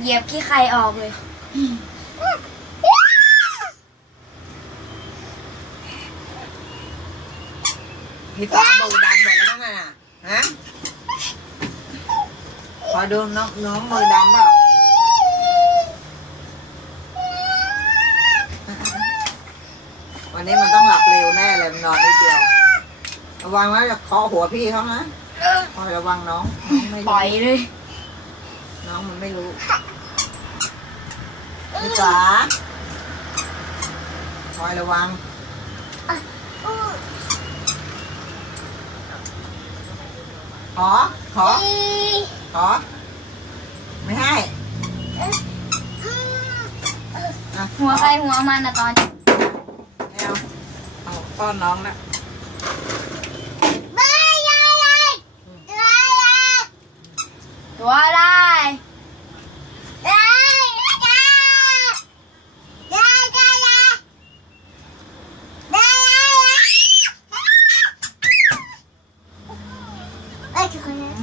เหยียบขี้ใครออกเลยมีสามมือดำหมดแล้วมั้งน่ะฮะขอดูน้องน้องมือดำเปล่าวันนี้มันต้องหลับเร็วแน่เลยมันนอนนิดเดียว ระวังนะจะเคาะหัวพี่เขานะคอยระวังน้องน้องไม่ปล่รู้อยเลย น้องมันไม่รู้พี่จ๋าคอยระวังขอ ขอ ขอ ไม่ให้อะหัวใครหัวมันอะตอนไม่เอาเอาป้อนน้องนะ ตัวอะไร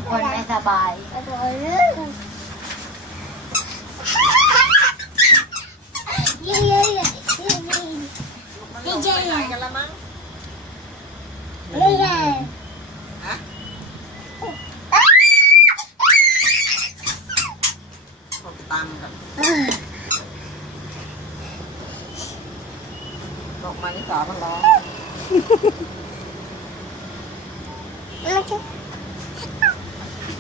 คนไม่สบายมันลงไปไหนกันละมั้งฮะบอกตามกันบอกมานิสามันร้อง